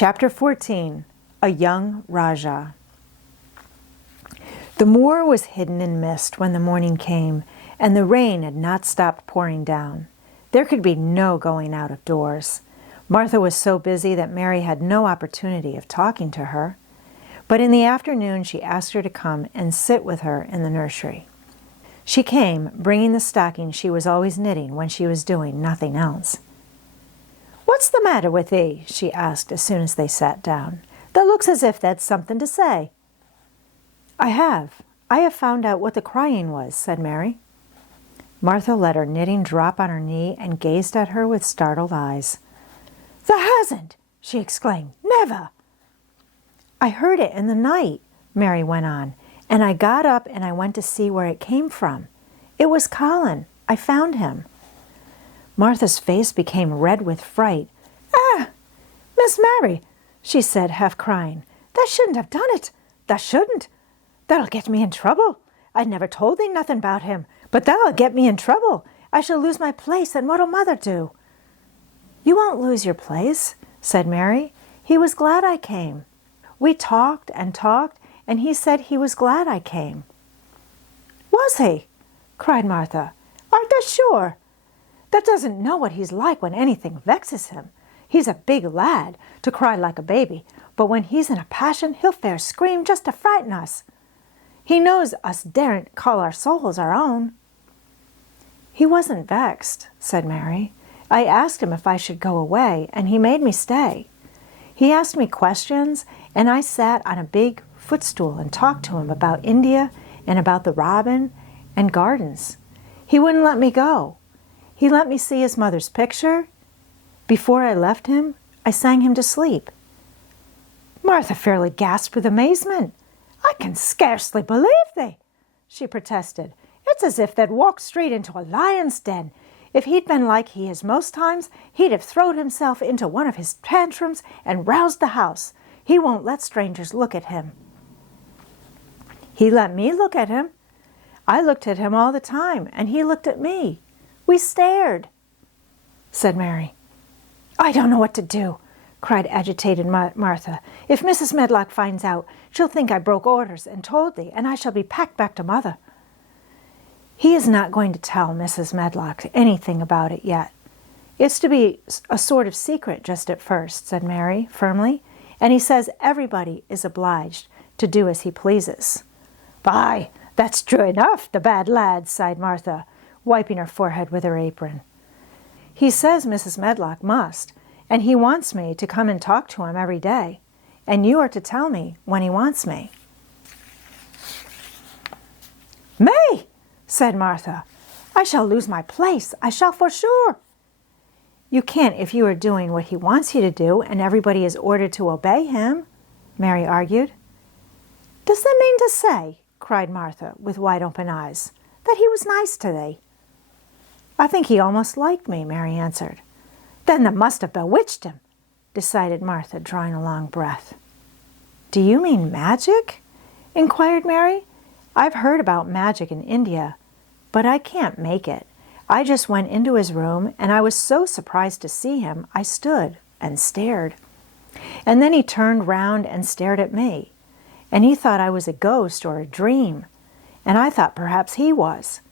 Chapter 14. A Young Rajah. The moor was hidden in mist when the morning came, and the rain had not stopped pouring down. There could be no going out of doors. Martha was so busy that Mary had no opportunity of talking to her. But in the afternoon she asked her to come and sit with her in the nursery. She came, bringing the stocking she was always knitting when she was doing nothing else. "What's the matter with thee?" she asked as soon as they sat down. "Thou looks as if thou'd something to say." I have found out what the crying was," said Mary. Martha let her knitting drop on her knee and gazed at her with startled eyes. "Thou hasn't!" she exclaimed. "Never!" "I heard it in the night," Mary went on, "and I got up and I went to see where it came from. It was Colin. I found him." Martha's face became red with fright. "Ah, Miss Mary," she said, half crying, "thou shouldn't have done it. Thou shouldn't. That'll get me in trouble. I never told thee nothing about him, but that'll get me in trouble. I shall lose my place, and what'll Mother do?" "You won't lose your place," said Mary. "He was glad I came. We talked, and he said he was glad I came." "Was he?" cried Martha. "Art thou sure? Thou doesn't know what he's like when anything vexes him. He's a big lad, to cry like a baby, but when he's in a passion he'll fair scream just to frighten us. He knows us daren't call our souls our own." "He wasn't vexed," said Mary. "I asked him if I should go away, and he made me stay. He asked me questions, and I sat on a big footstool and talked to him about India and about the robin and gardens. He wouldn't let me go. He let me see his mother's picture. Before I left him, I sang him to sleep." Martha fairly gasped with amazement. "I can scarcely believe thee," she protested. "It's as if they'd walked straight into a lion's den. If he'd been like he is most times, he'd have thrown himself into one of his tantrums and roused the house. He won't let strangers look at him." "He let me look at him. I looked at him all the time, and he looked at me. We stared," said Mary. "I don't know what to do," cried agitated Martha. "If Mrs. Medlock finds out, she'll think I broke orders and told thee, and I shall be packed back to Mother." "He is not going to tell Mrs. Medlock anything about it yet. It's to be a sort of secret just at first," said Mary firmly, "and he says everybody is obliged to do as he pleases." "By, that's true enough, the bad lad," sighed Martha, wiping her forehead with her apron. "He says Mrs. Medlock must, and he wants me to come and talk to him every day, and you are to tell me when he wants me." "Me!" said Martha. "I shall lose my place. I shall for sure." "You can't if you are doing what he wants you to do and everybody is ordered to obey him," Mary argued. "Does that mean to say," cried Martha with wide-open eyes, "that he was nice to thee?" "I think he almost liked me," Mary answered. "Then thou must have bewitched him," decided Martha, drawing a long breath. "Do you mean magic?" inquired Mary. "I've heard about magic in India, but I can't make it. I just went into his room, and I was so surprised to see him, I stood and stared. And then he turned round and stared at me, and he thought I was a ghost or a dream, and I thought perhaps he was.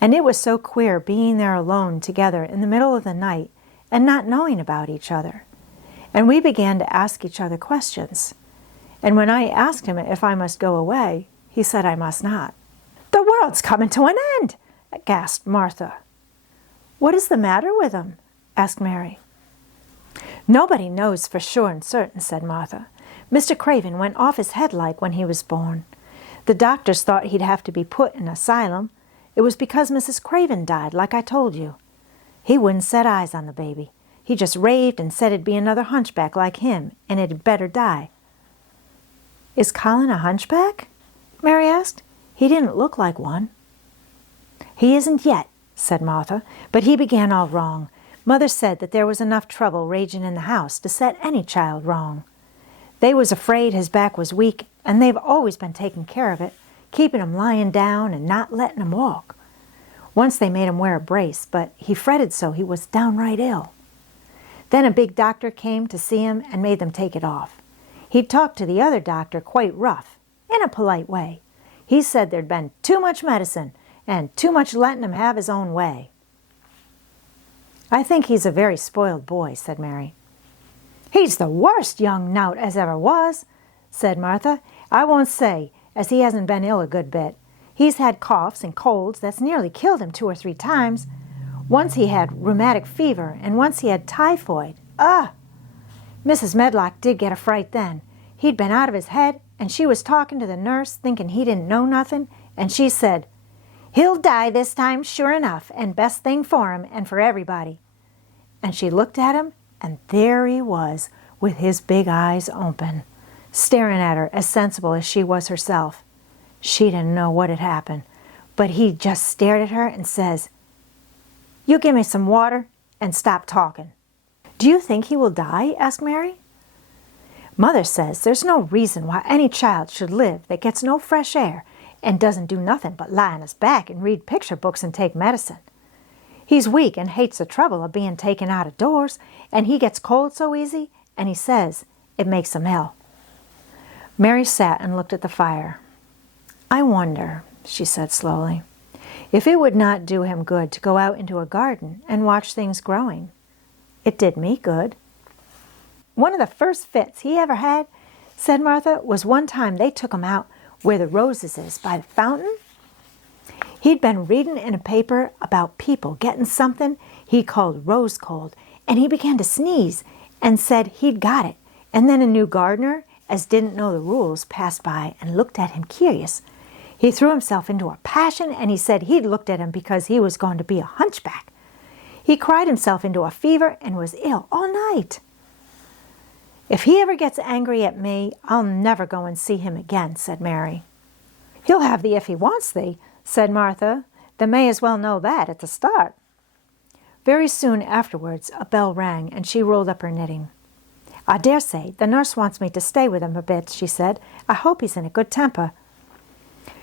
And it was so queer being there alone together in the middle of the night and not knowing about each other. And we began to ask each other questions. And when I asked him if I must go away, he said I must not." "The world's coming to an end," gasped Martha. "What is the matter with him?" asked Mary. "Nobody knows for sure and certain," said Martha. "Mr. Craven went off his head like when he was born. The doctors thought he'd have to be put in an asylum. It was because Mrs. Craven died, like I told you. He wouldn't set eyes on the baby. He just raved and said it'd be another hunchback like him, and it'd better die." "Is Colin a hunchback?" Mary asked. "He didn't look like one." "He isn't yet," said Martha, "but he began all wrong. Mother said that there was enough trouble raging in the house to set any child wrong. They was afraid his back was weak, and they've always been taking care of it, keeping him lying down and not letting him walk. Once they made him wear a brace, but he fretted so he was downright ill. Then a big doctor came to see him and made them take it off. He talked to the other doctor quite rough, in a polite way. He said there'd been too much medicine and too much letting him have his own way. I think he's a very spoiled boy, said Mary. He's the worst young nowt as ever was, said Martha. I won't say, as he hasn't been ill a good bit. He's had coughs and colds that's nearly killed him 2 or 3 times. Once he had rheumatic fever, and once he had typhoid. Ugh! Mrs. Medlock did get a fright then. He'd been out of his head, and she was talking to the nurse, thinking he didn't know nothing, and she said, "He'll die this time, sure enough, and best thing for him and for everybody." And she looked at him, and there he was, with his big eyes open, staring at her as sensible as she was herself. She didn't know what had happened, but he just stared at her and says, "You give me some water and stop talking." "Do you think he will die?" asked Mary. "Mother says there's no reason why any child should live that gets no fresh air and doesn't do nothing but lie on his back and read picture books and take medicine. He's weak and hates the trouble of being taken out of doors, and he gets cold so easy, and he says it makes him ill." Mary sat and looked at the fire. "I wonder," she said slowly, "if it would not do him good to go out into a garden and watch things growing. It did me good." "One of the first fits he ever had," said Martha, "was one time they took him out where the roses is, by the fountain. He'd been reading in a paper about people getting something he called rose cold, and he began to sneeze and said he'd got it. And then a new gardener, as didn't know the rules, passed by and looked at him curious. He threw himself into a passion, and he said he'd looked at him because he was going to be a hunchback. He cried himself into a fever and was ill all night. If he ever gets angry at me, I'll never go and see him again," said Mary. "He'll have thee if he wants thee," said Martha. "They may as well know that at the start." Very soon afterwards a bell rang, and she rolled up her knitting. "I dare say the nurse wants me to stay with him a bit," she said. "I hope he's in a good temper."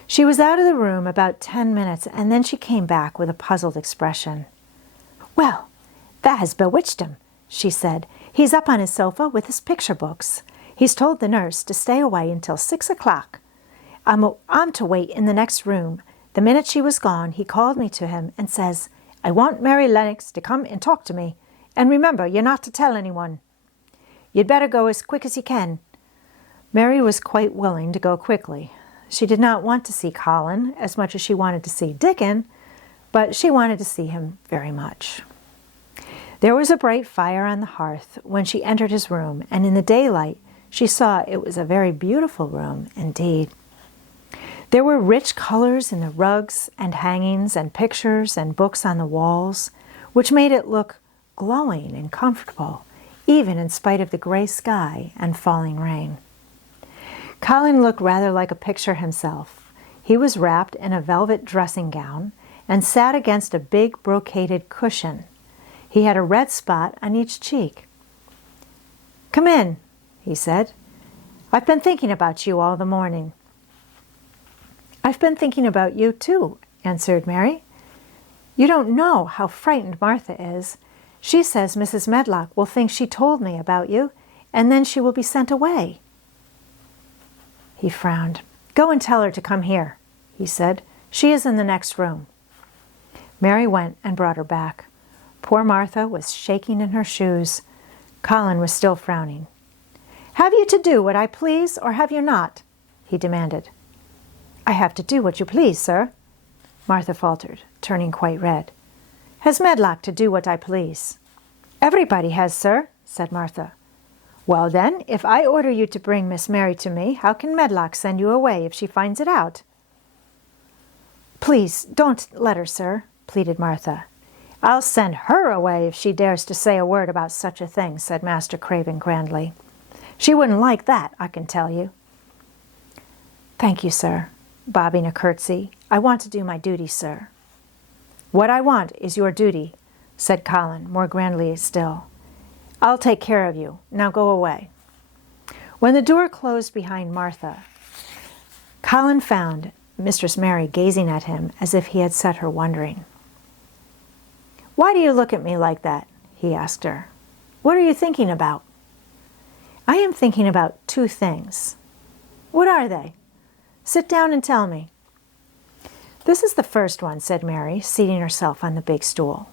She was out of the room about 10 minutes, and then she came back with a puzzled expression. "Well, that has bewitched him," she said. "He's up on his sofa with his picture books. He's told the nurse to stay away until 6 o'clock. I'm to wait in the next room. The minute she was gone, he called me to him and says, 'I want Mary Lennox to come and talk to me. And remember, you're not to tell anyone. You'd better go as quick as you can.'" Mary was quite willing to go quickly. She did not want to see Colin as much as she wanted to see Dickon, but she wanted to see him very much. There was a bright fire on the hearth when she entered his room, and in the daylight she saw it was a very beautiful room indeed. There were rich colors in the rugs and hangings and pictures and books on the walls, which made it look glowing and comfortable, even in spite of the gray sky and falling rain. Colin looked rather like a picture himself. He was wrapped in a velvet dressing gown and sat against a big brocaded cushion. He had a red spot on each cheek. "Come in," he said. "I've been thinking about you all the morning." "I've been thinking about you too," answered Mary. "You don't know how frightened Martha is. She says Mrs. Medlock will think she told me about you, and then she will be sent away." He frowned. "Go and tell her to come here," he said. "She is in the next room." Mary went and brought her back. Poor Martha was shaking in her shoes. Colin was still frowning. "Have you to do what I please, or have you not?" he demanded. "I have to do what you please, sir," Martha faltered, turning quite red. "Has Medlock to do what I please?" "Everybody has, sir," said Martha. "Well then, if I order you to bring Miss Mary to me, how can Medlock send you away if she finds it out?" "Please don't let her, sir," pleaded Martha. "I'll send her away if she dares to say a word about such a thing," said Master Craven grandly. "She wouldn't like that, I can tell you." "Thank you, sir," bobbing a curtsy. "I want to do my duty, sir." "What I want is your duty," said Colin, more grandly still. "I'll take care of you. Now go away." When the door closed behind Martha, Colin found Mistress Mary gazing at him as if he had set her wondering. "Why do you look at me like that?" he asked her. What are you thinking about?" "I am thinking about two things." "What are they?" "Sit down and tell me." "This is the first one," said Mary, seating herself on the big stool.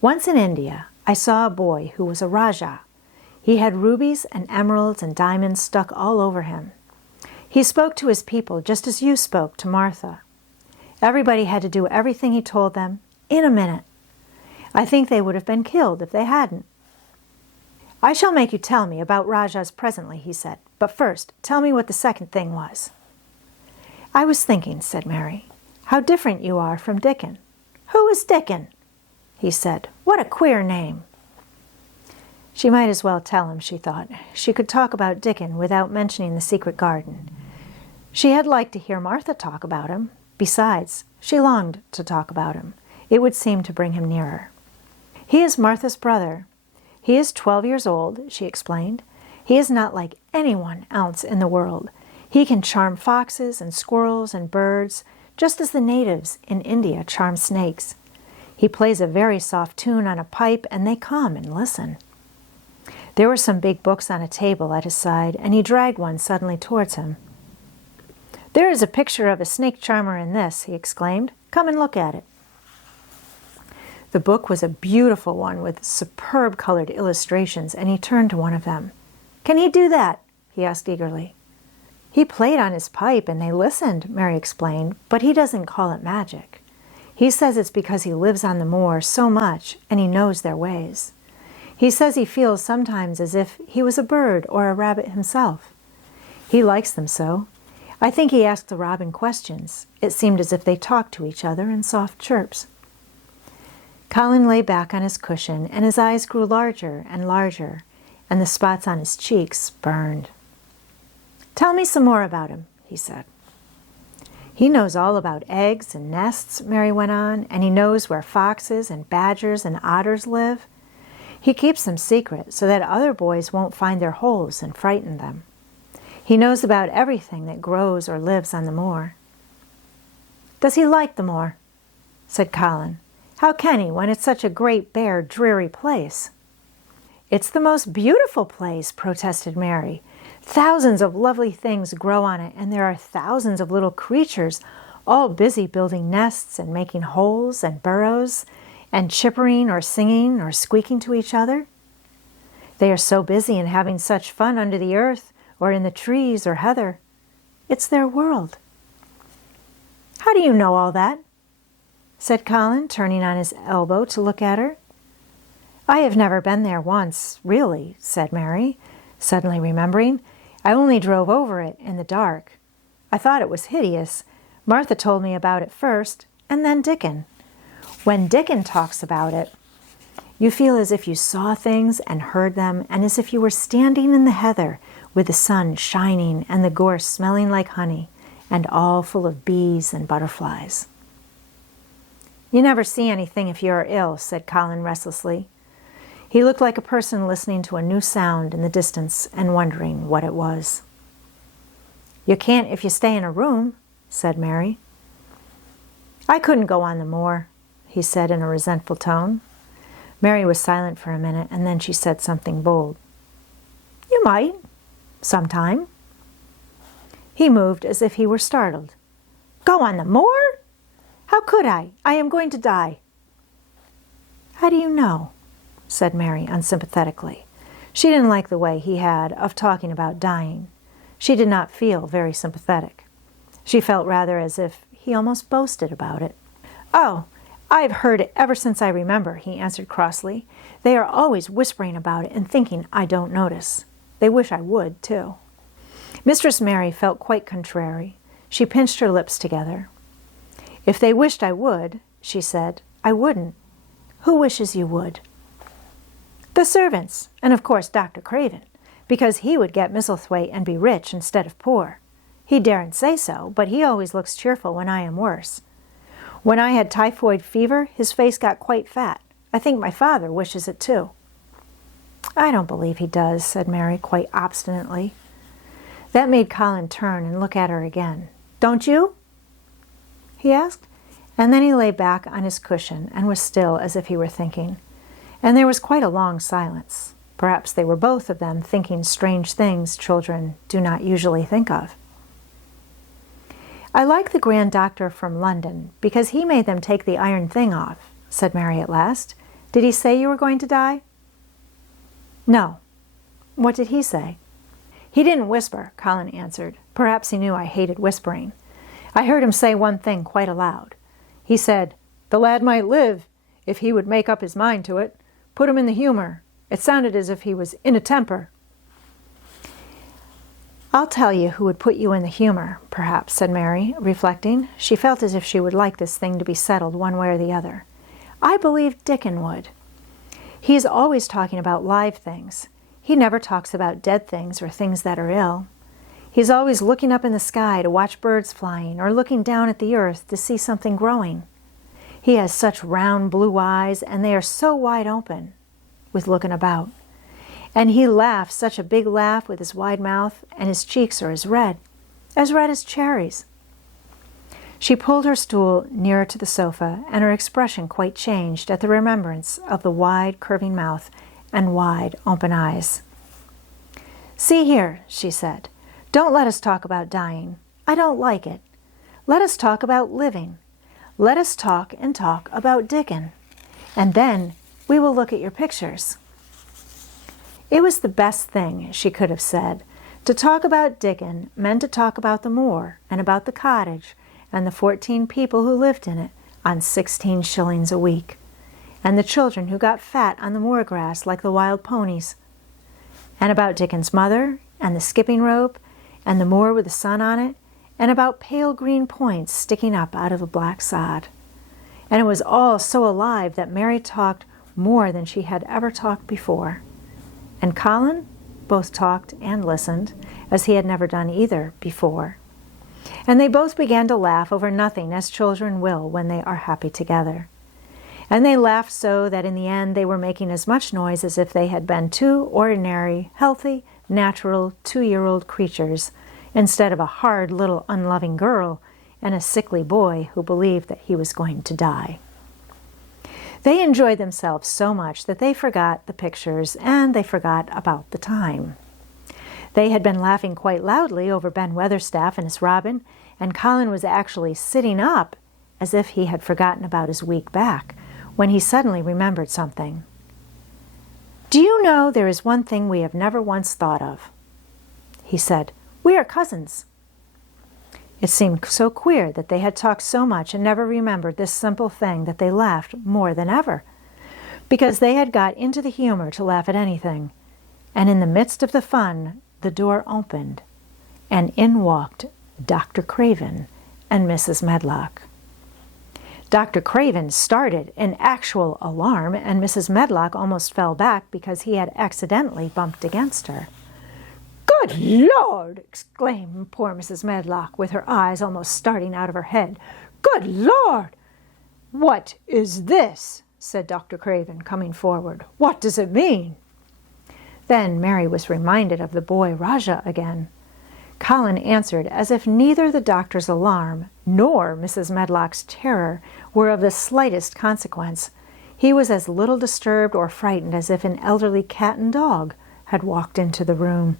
"Once in India, I saw a boy who was a Rajah. He had rubies and emeralds and diamonds stuck all over him. He spoke to his people just as you spoke to Martha. Everybody had to do everything he told them in a minute. I think they would have been killed if they hadn't." "I shall make you tell me about Rajahs presently," he said. "But first, tell me what the second thing was." "I was thinking," said Mary, "how different you are from Dickon." "Who is Dickon?" he said. "What a queer name." She might as well tell him, she thought. She could talk about Dickon without mentioning the secret garden. She had liked to hear Martha talk about him. Besides, she longed to talk about him. It would seem to bring him nearer. "He is Martha's brother. He is 12 years old," she explained. "He is not like anyone else in the world. He can charm foxes and squirrels and birds, just as the natives in India charm snakes. He plays a very soft tune on a pipe, and they come and listen." There were some big books on a table at his side, and he dragged one suddenly towards him. "There is a picture of a snake charmer in this," he exclaimed. "Come and look at it." The book was a beautiful one with superb colored illustrations, and he turned to one of them. "Can he do that?" he asked eagerly. "He played on his pipe and they listened," Mary explained, "but he doesn't call it magic. He says it's because he lives on the moor so much and he knows their ways. He says he feels sometimes as if he was a bird or a rabbit himself. He likes them so. I think he asked the robin questions. It seemed as if they talked to each other in soft chirps." Colin lay back on his cushion, and his eyes grew larger and larger, and the spots on his cheeks burned. "Tell me some more about him," he said. "He knows all about eggs and nests," Mary went on, "and he knows where foxes and badgers and otters live. He keeps them secret so that other boys won't find their holes and frighten them. He knows about everything that grows or lives on the moor." "Does he like the moor?" said Colin. "How can he when it's such a great, bare, dreary place?" "It's the most beautiful place," protested Mary. "Thousands of lovely things grow on it, and there are thousands of little creatures, all busy building nests and making holes and burrows, and chippering or singing or squeaking to each other. They are so busy and having such fun under the earth or in the trees or heather. It's their world." "How do you know all that?" said Colin, turning on his elbow to look at her. "I have never been there once, really," said Mary, suddenly remembering. "I only drove over it in the dark. I thought it was hideous. Martha told me about it first, and then Dickon. When Dickon talks about it, you feel as if you saw things and heard them, and as if you were standing in the heather with the sun shining and the gorse smelling like honey, and all full of bees and butterflies." "You never see anything if you are ill," said Colin restlessly. He looked like a person listening to a new sound in the distance and wondering what it was. "You can't if you stay in a room," said Mary. "I couldn't go on the moor," he said in a resentful tone. Mary was silent for a minute, and then she said something bold. "You might, sometime." He moved as if he were startled. "Go on the moor? How could I? I am going to die." "How do you know?" said Mary unsympathetically. She didn't like the way he had of talking about dying. She did not feel very sympathetic. She felt rather as if he almost boasted about it. "Oh, I've heard it ever since I remember," he answered crossly. "They are always whispering about it and thinking I don't notice. They wish I would, too." Mistress Mary felt quite contrary. She pinched her lips together. "If they wished I would," she said, "I wouldn't. Who wishes you would?" "The servants, and of course Dr. Craven, because he would get Misselthwaite and be rich instead of poor. He daren't say so, but he always looks cheerful when I am worse. When I had typhoid fever, his face got quite fat. I think my father wishes it too." "I don't believe he does," said Mary quite obstinately. That made Colin turn and look at her again. "Don't you?" he asked, and then he lay back on his cushion and was still as if he were thinking. And there was quite a long silence. Perhaps they were both of them thinking strange things children do not usually think of. "I like the grand doctor from London because he made them take the iron thing off," said Mary at last. "Did he say you were going to die?" "No." "What did he say?" "He didn't whisper," Colin answered. "Perhaps he knew I hated whispering. I heard him say one thing quite aloud. He said, 'The lad might live if he would make up his mind to it. Put him in the humor.' It sounded as if he was in a temper." "I'll tell you who would put you in the humor, perhaps," said Mary, reflecting. She felt as if she would like this thing to be settled one way or the other. "I believe Dickon would. He is always talking about live things. He never talks about dead things or things that are ill. He's always looking up in the sky to watch birds flying or looking down at the earth to see something growing. He has such round blue eyes, and they are so wide open with looking about. And he laughs such a big laugh with his wide mouth, and his cheeks are as red as cherries." She pulled her stool nearer to the sofa, and her expression quite changed at the remembrance of the wide, curving mouth and wide, open eyes. "See here," she said, "don't let us talk about dying. I don't like it. Let us talk about living. Let us talk and talk about Dickon. And then we will look at your pictures." It was the best thing she could have said. To talk about Dickon meant to talk about the moor and about the cottage and the 14 people who lived in it on 16 shillings a week, and the children who got fat on the moor grass like the wild ponies, and about Dickon's mother and the skipping rope and the moor with the sun on it, and about pale green points sticking up out of the black sod. And it was all so alive that Mary talked more than she had ever talked before. And Colin both talked and listened, as he had never done either before. And they both began to laugh over nothing, as children will when they are happy together. And they laughed so that in the end they were making as much noise as if they had been two ordinary, healthy, natural 2-year-old creatures, instead of a hard little unloving girl and a sickly boy who believed that he was going to die. They enjoyed themselves so much that they forgot the pictures and they forgot about the time. They had been laughing quite loudly over Ben Weatherstaff and his robin, and Colin was actually sitting up as if he had forgotten about his weak back, when he suddenly remembered something. "Do you know there is one thing we have never once thought of?" he said. "We are cousins." It seemed so queer that they had talked so much and never remembered this simple thing that they laughed more than ever, because they had got into the humor to laugh at anything. And in the midst of the fun, the door opened, and in walked Dr. Craven and Mrs. Medlock. Dr. Craven started in actual alarm, and Mrs. Medlock almost fell back because he had accidentally bumped against her. "Good Lord!" exclaimed poor Mrs. Medlock, with her eyes almost starting out of her head. "Good Lord!" "What is this?" said Dr. Craven, coming forward. "What does it mean?" Then Mary was reminded of the boy Rajah again. Colin answered as if neither the doctor's alarm nor Mrs. Medlock's terror were of the slightest consequence. He was as little disturbed or frightened as if an elderly cat and dog had walked into the room.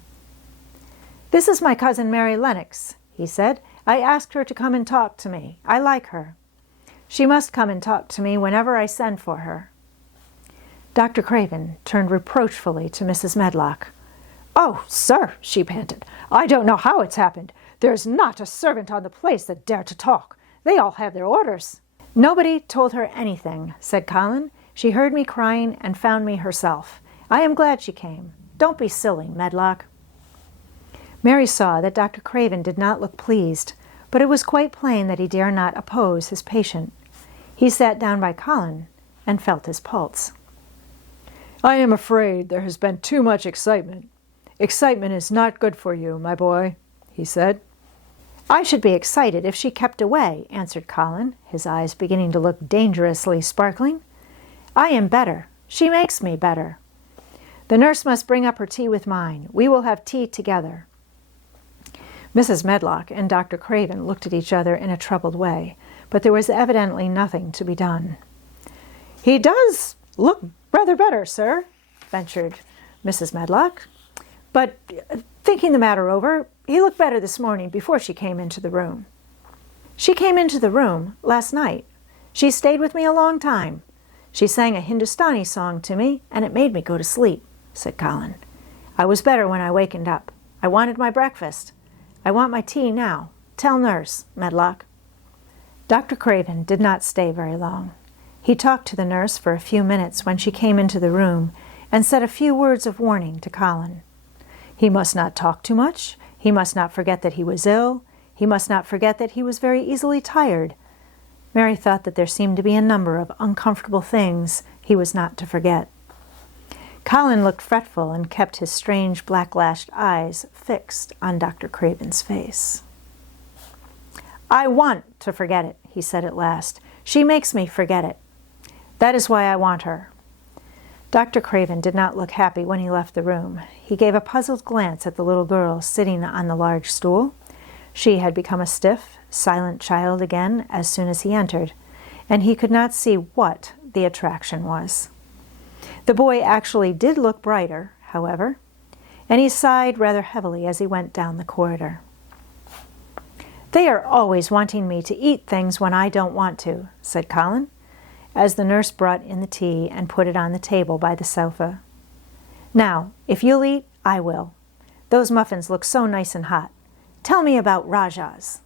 "This is my cousin Mary Lennox," he said. "I asked her to come and talk to me. I like her. She must come and talk to me whenever I send for her." Dr. Craven turned reproachfully to Mrs. Medlock. "Oh, sir," she panted, "I don't know how it's happened. There's not a servant on the place that dare to talk. They all have their orders." "Nobody told her anything," said Colin. "She heard me crying and found me herself. I am glad she came. Don't be silly, Medlock." Mary saw that Dr. Craven did not look pleased, but it was quite plain that he dare not oppose his patient. He sat down by Colin and felt his pulse. "I am afraid there has been too much excitement. Excitement is not good for you, my boy," he said. "I should be excited if she kept away," answered Colin, his eyes beginning to look dangerously sparkling. "I am better. She makes me better. The nurse must bring up her tea with mine. We will have tea together." Mrs. Medlock and Dr. Craven looked at each other in a troubled way, but there was evidently nothing to be done. "He does look rather better, sir," ventured Mrs. Medlock. But thinking the matter over, he looked better this morning before she came into the room. She came into the room last night. She stayed with me a long time. She sang a Hindustani song to me, and it made me go to sleep," said Colin. "I was better when I wakened up. I wanted my breakfast. I want my tea now. Tell nurse, Medlock." Dr. Craven did not stay very long. He talked to the nurse for a few minutes when she came into the room and said a few words of warning to Colin. He must not talk too much. He must not forget that he was ill. He must not forget that he was very easily tired. Mary thought that there seemed to be a number of uncomfortable things he was not to forget. Colin looked fretful and kept his strange black-lashed eyes fixed on Dr. Craven's face. "I want to forget it," he said at last. "She makes me forget it. That is why I want her." Dr. Craven did not look happy when he left the room. He gave a puzzled glance at the little girl sitting on the large stool. She had become a stiff, silent child again as soon as he entered, and he could not see what the attraction was. The boy actually did look brighter, however, and he sighed rather heavily as he went down the corridor. "They are always wanting me to eat things when I don't want to," said Colin, as the nurse brought in the tea and put it on the table by the sofa. "Now, if you'll eat, I will. Those muffins look so nice and hot. Tell me about Rajah's."